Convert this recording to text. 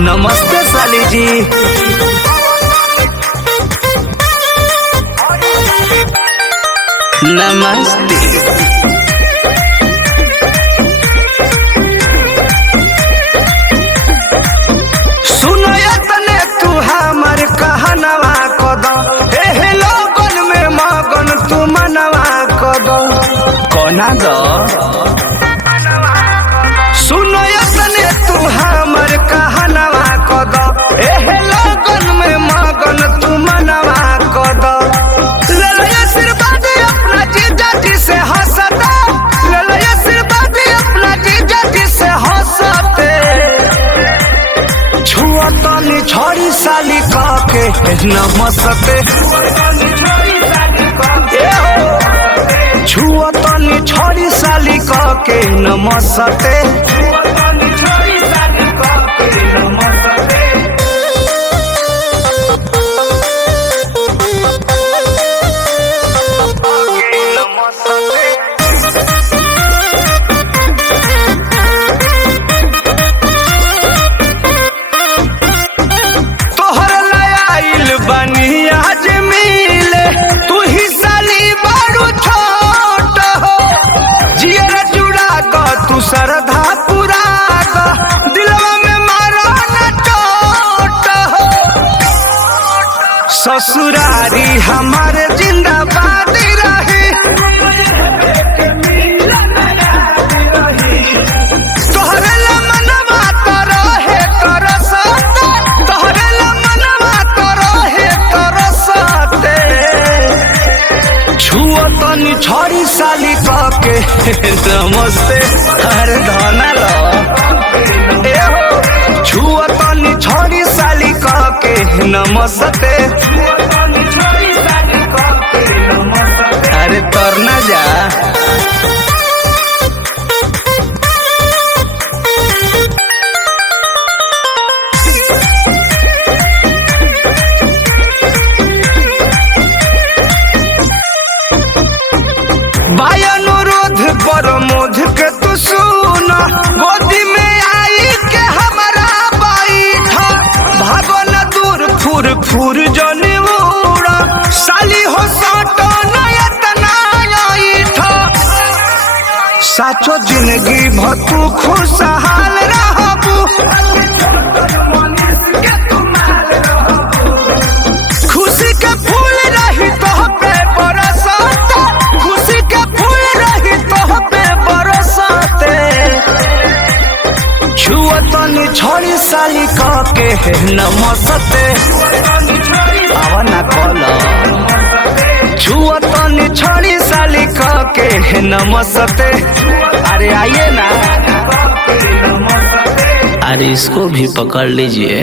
नमस्ते साली जी। नमस्ते। सुनो तने तू हमर कहनवा कद एहे लोगन में मगन तू मनवा कद कोना दो। सुनो तने तू हमर कहनवा कद एहे लोगन में मगन तू मनवा कद। ले ले आशीर्वाद अपना जीजा जी से हंसता, ले ले आशीर्वाद अपना जीजा जी से हंसते। छुआ तनी छोड़ी साली काके नमस्ते। छुआ तनी छोड़ी साली काके नमस्ते। श्रद्धा पूरा दिलवा में मारा न टोट हो। ससुरारी हमारे जिंदाबाद रही, तोहरे ला मनवा तो रहे तरसते, तोहरे ला मनवा तो रहे तरसते। छुआ तनी छोड़ी साली काके नमस्ते। अरे धना लो छुआ तनी छोड़ी साली काके नमस्ते। अरे तरना जा। अनुरोध प्रमोद के तू सुना, गोदी में आई के हमारा बैठा। भागो न दूर फुर फुर जनी उड़ा, साली हो साटो नयतना आईठा। साचो जिंदगी भतू खुशहाल रहबू, खुशी के फूल रही तो पे बरसाता, खुशी के फूल रही तो पे बरसाते। छुआ तनी छोड़ी साली काके नमस्ते। आवा ना कलो छुआ तनी छोड़ी साली काके नमस्ते। अरे आइए ना, अरे इसको भी पकड़ लीजिए।